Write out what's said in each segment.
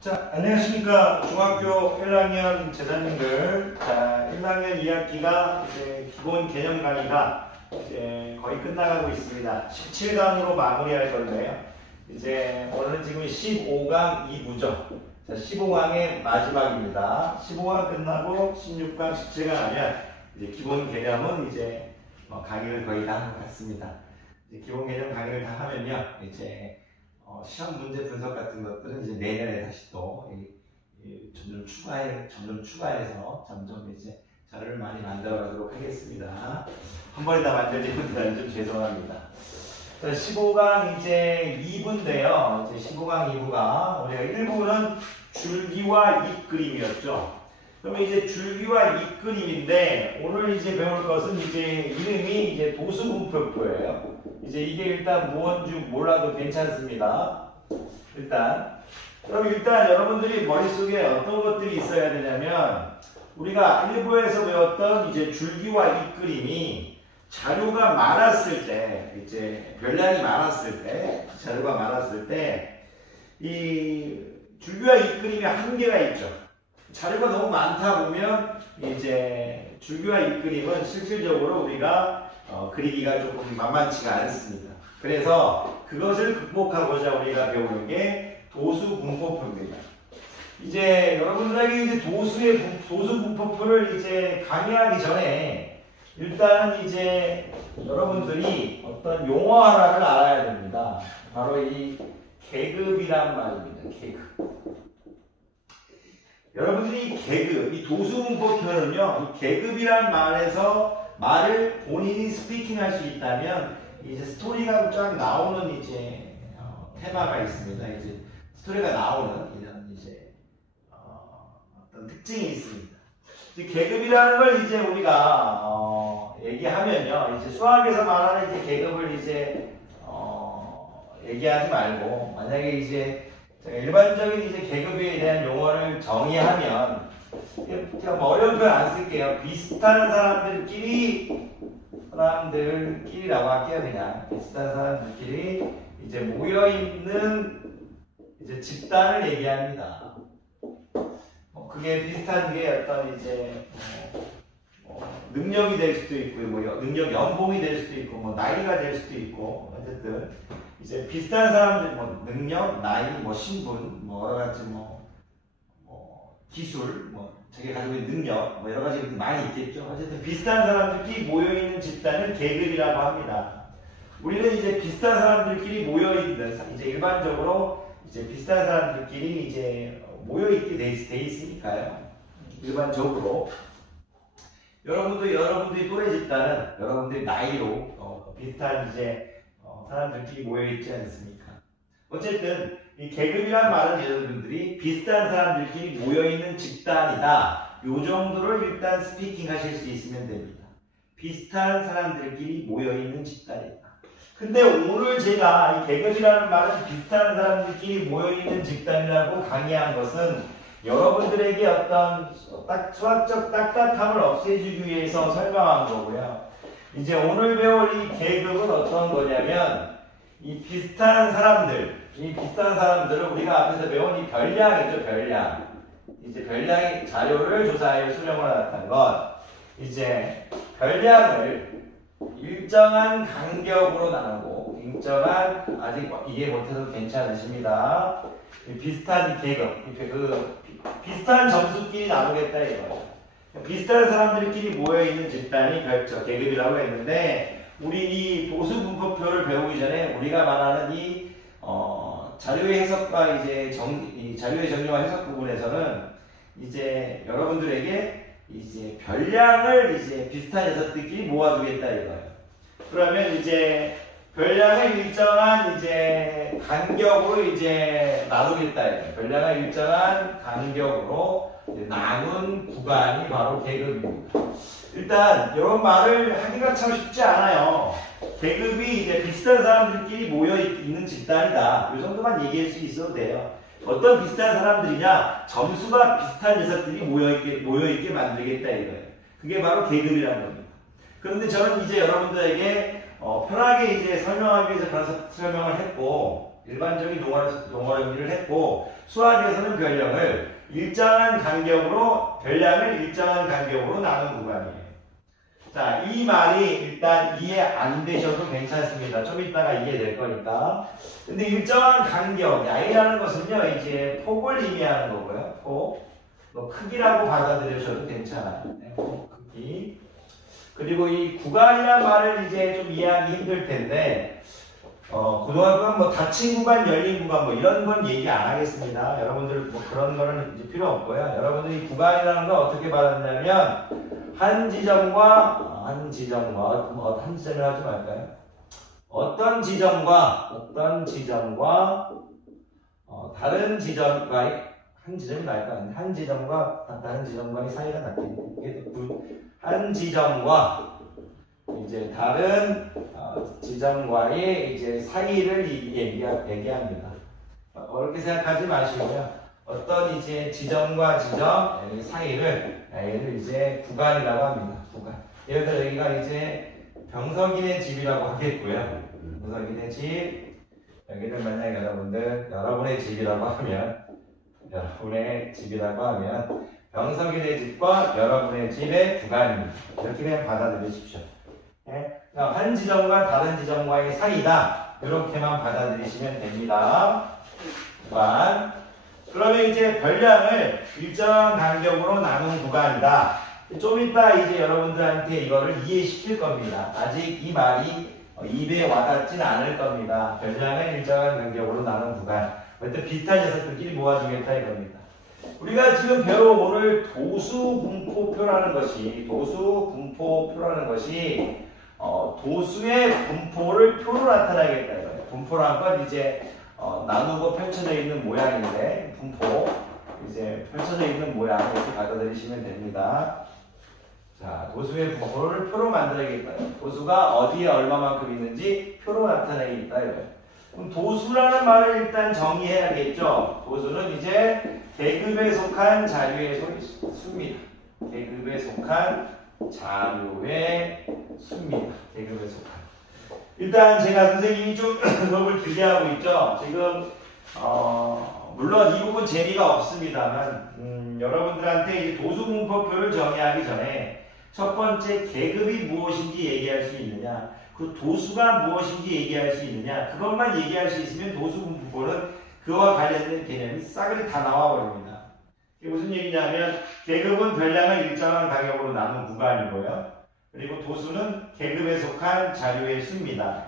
자, 안녕하십니까. 중학교 1학년 제자님들. 자, 1학년 2학기가 이제 기본 개념 강의가 이제 거의 끝나가고 있습니다. 17강으로 마무리할 건데요. 이제 오늘은 지금 15강 2부죠. 자, 15강의 마지막입니다. 15강 끝나고 16강, 17강 하면 이제 기본 개념은 이제 강의를 거의 다 한 것 같습니다. 이제 기본 개념 강의를 다 하면요. 이제 시험 문제 분석 같은 것들은 이제 내년에 다시 또 점점 추가해서 점점 이제 자료를 많이 만들어 가도록 하겠습니다. 한 번에 다 만들지는 좀 죄송합니다. 자, 15강 이제 2부인데요. 이제 15강 2부가 우리가 1부는 줄기와 잇그림이었죠. 그러면 이제 줄기와 잇그림인데 오늘 이제 배울 것은 이제 이름이 이제 도수분포표예요. 이제 이게 일단 무언지 몰라도 괜찮습니다. 그럼 일단 여러분들이 머릿속에 어떤 것들이 있어야 되냐면 우리가 1부에서 배웠던 이제 줄기와 잇그림이 자료가 많았을 때, 이제 별량이 많았을 때, 자료가 많았을 때, 이 줄기와 잇그림이 한계가 있죠. 자료가 너무 많다 보면 이제 줄기와 잇그림은 실질적으로 우리가 그리기가 조금 만만치가 않습니다. 그래서 그것을 극복하고자 우리가 배우는 게 도수분포표입니다. 이제 여러분들에게 이제 도수분포표를 이제 강의하기 전에 일단은 이제 여러분들이 어떤 용어 하나를 알아야 됩니다. 바로 이 계급이란 말입니다. 계급. 여러분들이 계급, 이 도수분포표는요, 이 계급이란 말을 본인이 스피킹할 수 있다면 이제 스토리가 쫙 나오는 이제 테마가 있습니다. 이제 스토리가 나오는 이런 이제 어떤 특징이 있습니다. 이제 계급이라는 걸 이제 우리가 얘기하면요, 이제 수학에서 말하는 이제 계급을 이제 얘기하지 말고 만약에 이제 일반적인 이제 계급에 대한 용어를 정의하면 제가 뭐 어려운 표현 안 쓸게요. 비슷한 사람들끼리라고 할게요. 그냥 비슷한 사람들끼리 이제 모여 있는 이제 집단을 얘기합니다. 그게 비슷한 게 어떤 이제 능력이 될 수도 있고, 능력 연봉이 될 수도 있고, 나이가 될 수도 있고, 어쨌든 이제 비슷한 사람들, 능력, 나이, 신분, 여러 가지 기술, 자기가 가지고 있는 능력, 여러 가지 많이 있겠죠. 어쨌든 비슷한 사람들끼리 모여있는 집단을 계급이라고 합니다. 우리는 이제 비슷한 사람들끼리 모여있는, 이제 일반적으로 이제 비슷한 사람들끼리 이제 모여있게 돼 있으니까요. 일반적으로. 여러분들이 또래 집단은 여러분들의 나이로 비슷한 이제 사람들끼리 모여있지 않습니까? 어쨌든 이 계급이란 말은 여러분들이 비슷한 사람들끼리 모여있는 집단이다. 요 정도를 일단 스피킹 하실 수 있으면 됩니다. 비슷한 사람들끼리 모여있는 집단이다. 근데 오늘 제가 이 계급이라는 말은 비슷한 사람들끼리 모여있는 집단이라고 강의한 것은 여러분들에게 어떤 수학적 딱딱함을 없애주기 위해서 설명한 거고요. 이제 오늘 배울 이 계급은 어떤 거냐면 이 비슷한 사람들을 우리가 앞에서 배운 이 별량이죠. 별량. 이제 별량의 자료를 조사하여 수령을 나타난 것. 이제 별량을 일정한 간격으로 나누고 아직 이해 못해도 괜찮으십니다. 비슷한 계급, 비슷한 점수끼리 나누겠다 이거죠. 비슷한 사람들끼리 모여있는 집단이 계급이라고 했는데 우리 이 도수분포표를 배우기 전에 우리가 말하는 이 자료의 해석과 이제 자료의 정리와 해석 부분에서는 이제 여러분들에게 이제 별량을 이제 비슷한 녀석들끼리 모아두겠다 이거예요. 그러면 이제 별량을 일정한 이제 간격으로 이제 나누겠다 이거예요. 별량을 일정한 간격으로 나눈 구간이 바로 계급입니다. 일단 이런 말을 하기가 참 쉽지 않아요. 계급이 이제 비슷한 사람들끼리 모여 있는 집단이다. 이 정도만 얘기할 수 있어도 돼요. 어떤 비슷한 사람들이냐? 점수가 비슷한 녀석들이 모여있게 만들겠다 이거예요. 그게 바로 계급이라는 겁니다. 그런데 저는 이제 여러분들에게 편하게 이제 설명하기 위해서 그런 설명을 했고, 일반적인 동어 정리를 했고, 수학에서는 별량을 일정한 간격으로 나눈 구간이에요. 자, 이 말이 일단 이해 안 되셔도 괜찮습니다. 좀 이따가 이해될 거니까. 근데 일정한 간격, I라는 것은요, 이제 폭을 의미하는 거고요. 폭. 뭐 크기라고 받아들여셔도 괜찮아요. 네, 폭, 크기. 그리고 이 구간이란 말을 이제 좀 이해하기 힘들 텐데, 그동안 뭐 닫힌 구간, 열린 구간 뭐 이런 건 얘기 안 하겠습니다. 여러분들 뭐 그런 거는 이제 필요 없고요. 여러분들이 구간이라는 걸 어떻게 받았냐면 한 지점과 한 지점을 하지 말까요? 어떤 지점과 다른 지점과의 한 지점이 나을까? 한 지점과 다른 지점과의 사이가 낫겠네. 이게 한 지점과 이제 다른 지점과의 이제 사이를 얘기합니다. 그렇게 생각하지 마시고요. 어떤 이제 지점과 지점 사이를 이제 구간이라고 합니다. 구간. 예를 들어 여기가 이제 병석이네 집이라고 하겠고요. 병석이네 집. 여기를 만약 여러분의 집이라고 하면 병석이네 집과 여러분의 집의 구간입니다. 이렇게 그냥 받아들이십시오. 네? 한 지점과 다른 지점과의 사이다. 이렇게만 받아들이시면 됩니다. 구간. 그러면 이제 별량을 일정한 간격으로 나눈 구간이다. 좀 이따 이제 여러분들한테 이거를 이해시킬 겁니다. 아직 이 말이 입에 와닿진 않을 겁니다. 별량을 일정한 간격으로 나눈 구간. 그때 비슷한 녀석들끼리 모아주겠다 이겁니다. 우리가 지금 배워오를 도수분포표라는 것이 도수의 분포를 표로 나타내겠다 이거예요. 분포란 건 이제 나누고 펼쳐져 있는 모양인데 분포 이제 펼쳐져 있는 모양 이렇게 받아들이시면 됩니다. 자, 도수의 분포를 표로 만들어야겠다. 도수가 어디에 얼마만큼 있는지 표로 나타내겠다 이거예요. 그럼 도수라는 말을 일단 정의해야겠죠. 도수는 이제 계급에 속한 자료의 수입니다. 계급에 속한 자료의 수입니다. 계급에 속한. 일단 제가 선생님이 좀 수업을 길게 하고 있죠. 지금 물론 이 부분 재미가 없습니다만 여러분들한테 이 도수분포표를 정의하기 전에 첫 번째 계급이 무엇인지 얘기할 수 있느냐, 그 도수가 무엇인지 얘기할 수 있느냐, 그것만 얘기할 수 있으면 도수분포는 그와 관련된 개념이 싸그리 다 나와버립니다. 이게 무슨 얘기냐면 계급은 별량을 일정한 가격으로 나눈 구간이고요. 그리고 도수는 계급에 속한 자료의 수입니다.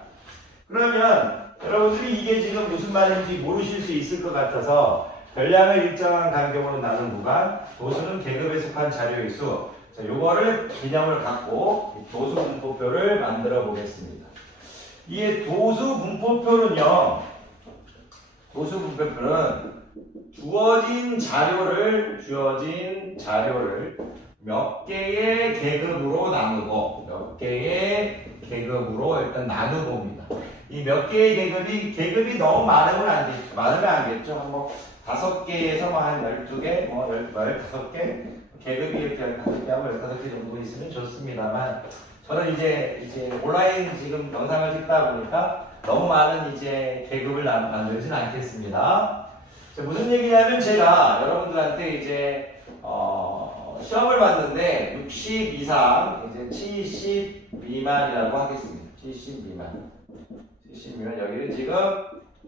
그러면 여러분들이 이게 지금 무슨 말인지 모르실 수 있을 것 같아서 별량을 일정한 간격으로 나눈 구간, 도수는 계급에 속한 자료의 수. 자, 요거를 개념을 갖고 도수분포표를 만들어 보겠습니다. 이 도수분포표는요, 주어진 자료를 몇 개의 계급으로 나누고, 일단 나누고입니다. 이 몇 개의 계급이 너무 많으면 안 되겠죠. 뭐 5개에서 한 12개, 15개, 계급이 이렇게 15개 하고 15개 정도 있으면 좋습니다만, 저는 이제 온라인 지금 영상을 찍다 보니까 너무 많은 이제 계급을 만들지는 않겠습니다. 무슨 얘기냐면 제가 여러분들한테 이제 시험을 봤는데 60 이상, 이제 70 미만이라고 하겠습니다. 70 미만. 여기는 지금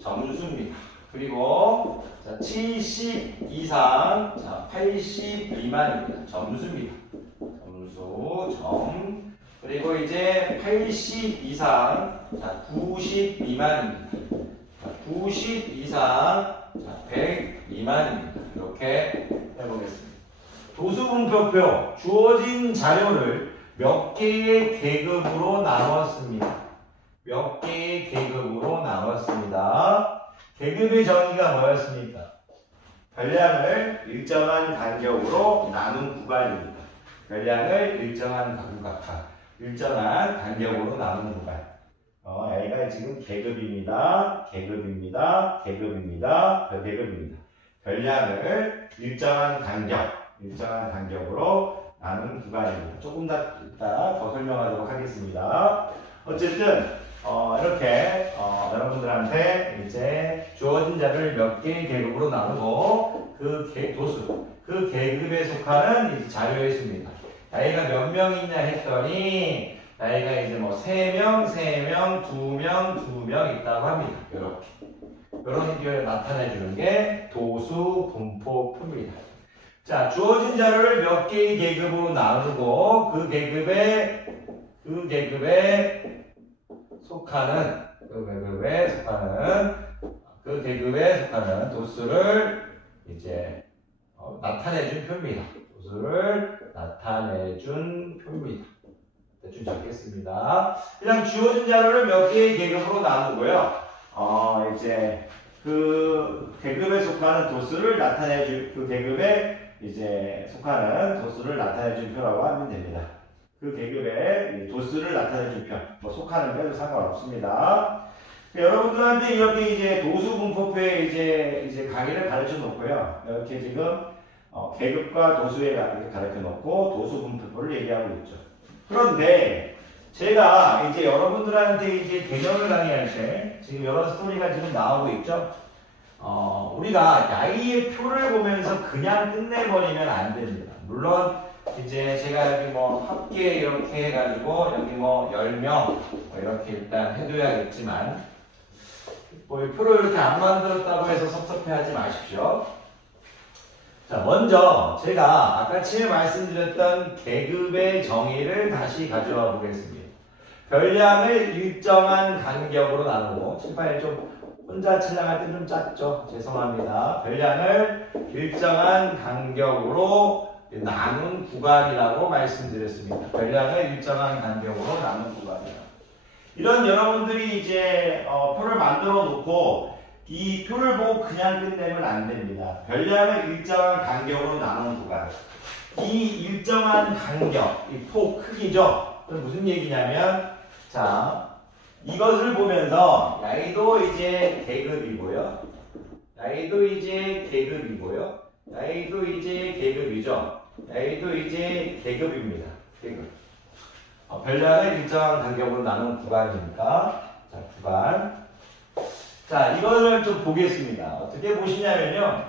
점수입니다. 그리고 자, 70 이상, 자, 80 미만입니다. 점수입니다. 점. 그리고 이제 80 이상, 자, 90 미만입니다. 자, 90 이상, 자, 100 미만입니다. 이렇게 해보겠습니다. 도수분포표, 주어진 자료를 몇 개의 계급으로 나눴습니다. 계급의 정의가 뭐였습니까? 별량을 일정한 간격으로 나눈 구간입니다. 일정한 간격으로 나눈 구간. A가 지금 계급입니다. 별량을 일정한 간격으로 나눈 구간입니다. 조금 이따 더 설명하도록 하겠습니다. 어쨌든 이렇게 여러분들한테 이제 주어진 자를 몇 개의 계급으로 나누고 그 도수, 그 계급에 속하는 이제 자료의 수입니다. 나이가 몇 명이냐 했더니 나이가 이제 뭐 3명, 3명, 2명, 2명 있다고 합니다. 이렇게. 이런 걸 나타내 주는 게 도수 분포표입니다. 자, 주어진 자료를 몇 개의 계급으로 나누고 그 계급에 속하는 도수를 이제 나타내 준 표입니다. 도수를 나타내 준 표입니다. 대충 적겠습니다. 그냥 주어진 자료를 몇 개의 계급으로 나누고요. 이제 그 계급에 속하는 도수를 나타내 줄 그 계급에 이제 속하는 도수를 나타내 준 표라고 하면 됩니다. 그 계급의 도수를 나타내 준 표, 뭐 속하는 표도 상관없습니다. 여러분들한테 이렇게 이제 도수 분포표에 이제 강의를 가르쳐 놓고요. 이렇게 지금 계급과 도수에 가르쳐 놓고 도수 분포표를 얘기하고 있죠. 그런데 제가 이제 여러분들한테 이제 개념을 강의할 때 지금 여러 스토리가 지금 나오고 있죠. 우리가 나이의 표를 보면서 그냥 끝내버리면 안 됩니다. 물론 이제 제가 여기 뭐 합계 이렇게 해가지고 여기 뭐 10명 뭐 이렇게 일단 해둬야겠지만 뭐 이 표를 이렇게 안 만들었다고 해서 섭섭해하지 마십시오. 자, 먼저 제가 아까 처음에 말씀드렸던 계급의 정의를 다시 가져와 보겠습니다. 별량을 일정한 간격으로 나누고 칠판에 좀 혼자 칠량할 때 좀 작죠? 죄송합니다. 별량을 일정한 간격으로 나눈 구간이라고 말씀드렸습니다. 별량을 일정한 간격으로 나눈 구간이다. 이런 여러분들이 이제 표를 만들어 놓고 이 표를 보고 그냥 끝내면 안 됩니다. 별량을 일정한 간격으로 나눈 구간. 이 일정한 간격, 이 포 크기죠? 그럼 무슨 얘기냐면, 자, 이것을 보면서 나이도 이제 계급이고요. 나이도 이제 계급이고요. 나이도 이제 계급이죠. 나이도 이제 계급입니다. 계급. 별량을 일정한 간격으로 나눈 구간이니까, 자, 구간. 자, 이거를 좀 보겠습니다. 어떻게 보시냐면요.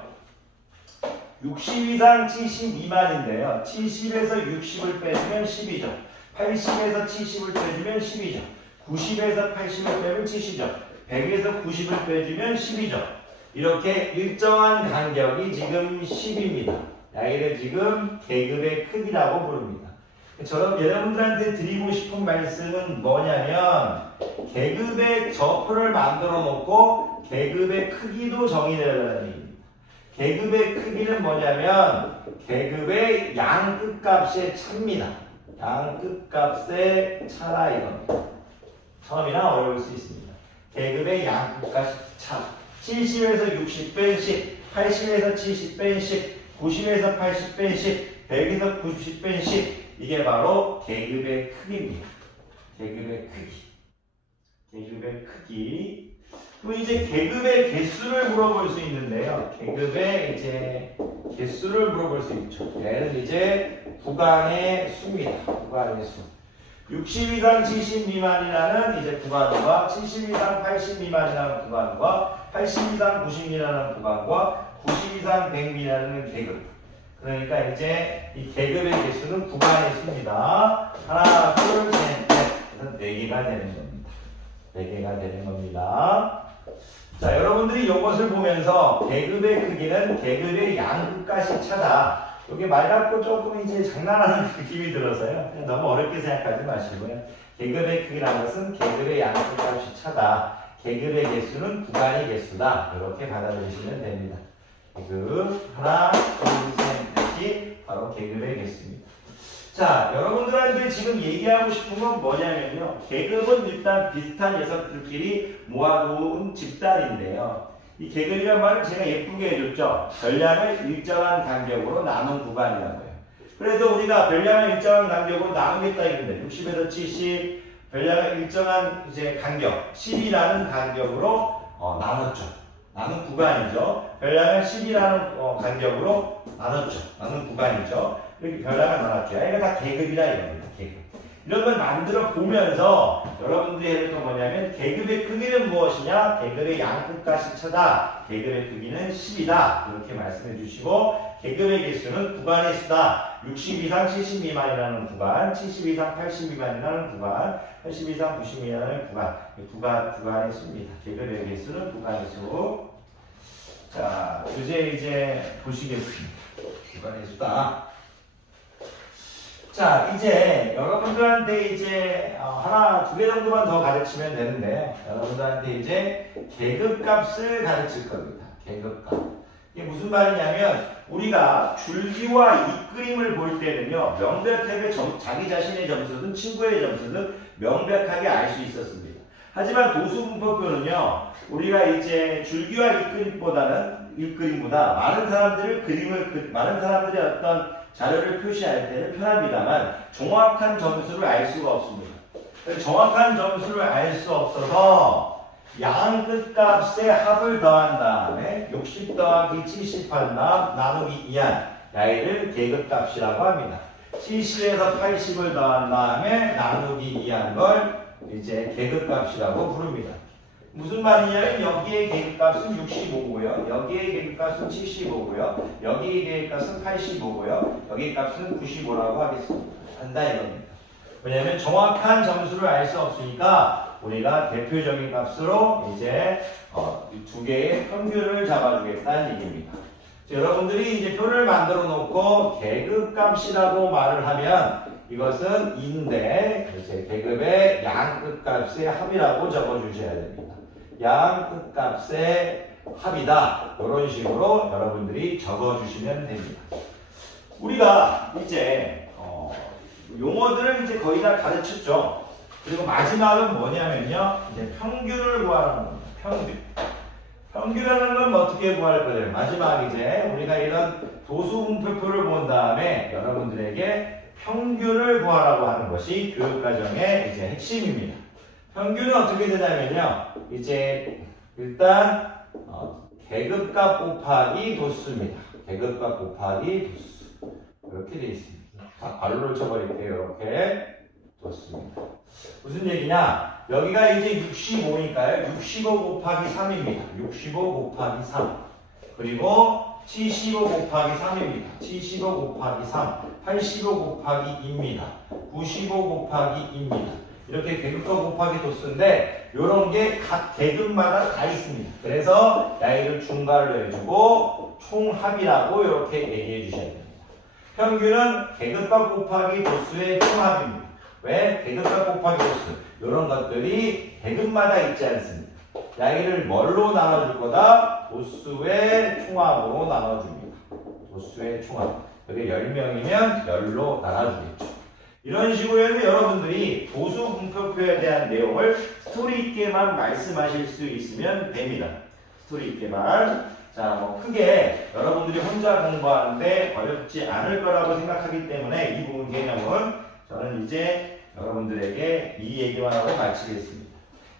60 이상 70 미만인데요. 70에서 60을 빼주면 10이죠. 80에서 70을 빼주면 10이죠. 90에서 80을 빼면 70이죠. 100에서 90을 빼주면 10이죠. 이렇게 일정한 간격이 지금 10입니다. 나이를 지금 계급의 크기라고 부릅니다. 저는 여러분들한테 드리고 싶은 말씀은 뭐냐면 계급의 저표를 만들어 놓고 계급의 크기도 정의되라는 얘기입니다. 계급의 크기는 뭐냐면 계급의 양 끝값의 차입니다. 양 끝값의 차라 이겁니다. 처음이라 어려울 수 있습니다. 계급의 양 끝값의 차. 70에서 60 뺀 10, 80에서 70 뺀 10, 90에서 80 뺀 10, 100에서 90 뺀 10. 이게 바로 계급의 크기입니다. 계급의 크기. 계급의 크기. 또 이제 계급의 개수를 물어볼 수 있는데요. 계급의 이제 개수를 물어볼 수 있죠. 얘는 이제 구간의 수입니다. 구간의 수. 60 이상 70 미만이라는 이제 구간과 70 이상 80 미만이라는 구간과 80 이상 90이라는 구간과 90 이상 100 미만이라는 계급. 그러니까 이제 이 계급의 개수는 구간의 수입니다. 하나, 둘, 셋, 넷. 그래서 4개가 되는 겁니다. 4개가 되는 겁니다. 자, 여러분들이 이것을 보면서 계급의 크기는 계급의 양 끝값이 차다. 이게 말 갖고 조금 이제 장난하는 느낌이 들어서요. 너무 어렵게 생각하지 마시고요. 계급의 크기라는 것은 계급의 양 끝값이 차다. 계급의 개수는 구간의 개수다. 이렇게 받아들이시면 됩니다. 계급 하나, 둘, 셋, 넷이 바로 계급의 개수입니다. 자, 여러분들한테 지금 얘기하고 싶은 건 뭐냐면요. 계급은 일단 비슷한 녀석들끼리 모아놓은 집단인데요. 이 계급이란 말을 제가 예쁘게 해줬죠. 별량을 일정한 간격으로 나눈 구간이라고요. 그래서 우리가 별량을 일정한 간격으로 나누겠다 이건데 60에서 70 별량을 일정한 이제 간격 10이라는 간격으로 나눴죠. 나눈 구간이죠. 별량을 10이라는 간격으로 나눴죠. 나눈 구간이죠. 이렇게 별량을 나눴죠. 이거 다 계급이라 이겁니다. 계급. 이런 걸 만들어 보면서 여러분들이 해야 될 건 뭐냐면 계급의 크기는 무엇이냐? 계급의 양끝값이 차다. 계급의 크기는 10이다. 이렇게 말씀해 주시고 계급의 개수는 구간의 수다. 60 이상 70 미만이라는 구간, 70 이상 80 미만이라는 구간, 80 이상 90 미만이라는 구간의 수입니다. 계급의 개수는 구간의 수. 자, 주제 이제 보시겠습니다. 구간의 수다. 자, 이제 여러분들한테 이제 하나, 두 개 정도만 더 가르치면 되는데 여러분들한테 이제 계급값을 가르칠 겁니다. 계급값. 이게 무슨 말이냐면 우리가 줄기와 잇그림을 볼 때는요. 명백하게 자기 자신의 점수든 친구의 점수든 명백하게 알 수 있었습니다. 하지만 도수분법표는요. 우리가 이제 줄기와 잇그림보다 많은 사람들의 어떤 자료를 표시할 때는 편합니다만 정확한 점수를 알 수가 없습니다. 정확한 점수를 알 수 없어서 양 끝값의 합을 더한 다음에 60 더하기 70 한 다음 나누기 2한 야이를 계급값이라고 합니다. 70에서 80을 더한 다음에 나누기 2한 걸 이제 계급값이라고 부릅니다. 무슨 말이냐면 여기의 계급값은 65고요. 여기의 계급값은 75고요. 여기의 계급값은 85고요. 여기 값은 95라고 하겠습니다. 한다 이겁니다. 왜냐하면 정확한 점수를 알 수 없으니까 우리가 대표적인 값으로 이제 두 개의 평균을 잡아주겠다는 얘기입니다. 여러분들이 이제 표를 만들어 놓고 계급값이라고 말을 하면 이것은 2인데 이제 계급의 양끝값의 합이라고 적어주셔야 됩니다. 양끝값의 합이다. 이런 식으로 여러분들이 적어주시면 됩니다. 우리가 이제 용어들을 이제 거의 다 가르쳤죠. 그리고 마지막은 뭐냐면요. 이제 평균을 구하는 겁니다. 평균. 평균이라는 건 어떻게 구할 거예요? 마지막 이제 우리가 이런 도수분표표를 본 다음에 여러분들에게 평균을 구하라고 하는 것이 교육과정의 이제 핵심입니다. 평균은 어떻게 되냐면요. 이제 일단 계급값 곱하기 도수입니다. 계급값 곱하기 도수. 이렇게 되어 있습니다. 발로 쳐버릴게요. 이렇게 도수입니다. 무슨 얘기냐? 여기가 이제 65니까요. 65 곱하기 3입니다. 65 곱하기 3. 그리고 75 곱하기 3입니다. 75 곱하기 3. 85 곱하기 2입니다. 95 곱하기 2입니다. 이렇게 계급값 곱하기 도수인데 이런 게 각 계급마다 다 있습니다. 그래서 야이를 중괄로 해주고 총합이라고 이렇게 얘기해 주셔야 됩니다. 평균은 계급값 곱하기 도수의 총합입니다. 왜? 계급값 곱하기 도수. 이런 것들이 계급마다 있지 않습니다. 야이를 뭘로 나눠줄 거다? 도수의 총합으로 나눠줍니다. 도수의 총합. 여기 10명이면 10로 나눠주겠죠. 이런 식으로 해서 여러분들이 도수 분표표에 대한 내용을 스토리 있게만 말씀하실 수 있으면 됩니다. 스토리 있게만. 자, 크게 여러분들이 혼자 공부하는데 어렵지 않을 거라고 생각하기 때문에 이 부분 개념은 저는 이제 여러분들에게 이 얘기만 하고 마치겠습니다.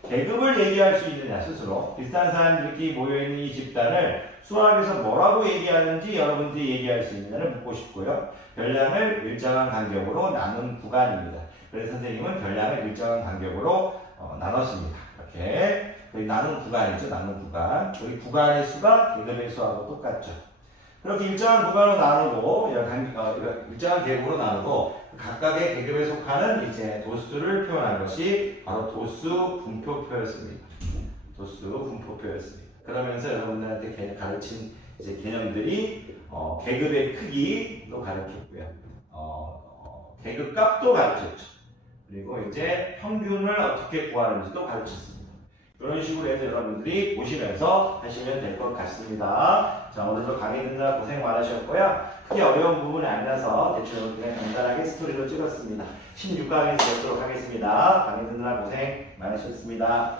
계급을 얘기할 수 있느냐 스스로 비슷한 사람들끼리 모여있는 이 집단을 수학에서 뭐라고 얘기하는지 여러분들이 얘기할 수 있느냐를 묻고 싶고요. 별량을 일정한 간격으로 나눈 구간입니다. 그래서 선생님은 별량을 일정한 간격으로 나눴습니다. 이렇게 나눈 구간이죠. 나눈 구간. 여기 구간의 수가 계급의 수하고 똑같죠. 그렇게 일정한 구간으로 나누고 일정한 계급으로 나누고 각각의 계급에 속하는 이제 도수를 표현한 것이 바로 도수 분표표였습니다. 도수 분표표였습니다. 그러면서 여러분들한테 가르친 이제 개념들이 계급의 크기도 가르쳤고요. 계급값도 가르쳤죠. 그리고 이제 평균을 어떻게 구하는지도 가르쳤습니다. 이런 식으로 해서 여러분들이 보시면서 하시면 될 것 같습니다. 자, 오늘도 강의 듣느라 고생 많으셨고요. 크게 어려운 부분이 아니라서 대충 그냥 간단하게 스토리로 찍었습니다. 16강에서 뵙도록 하겠습니다. 강의 듣느라 고생 많으셨습니다.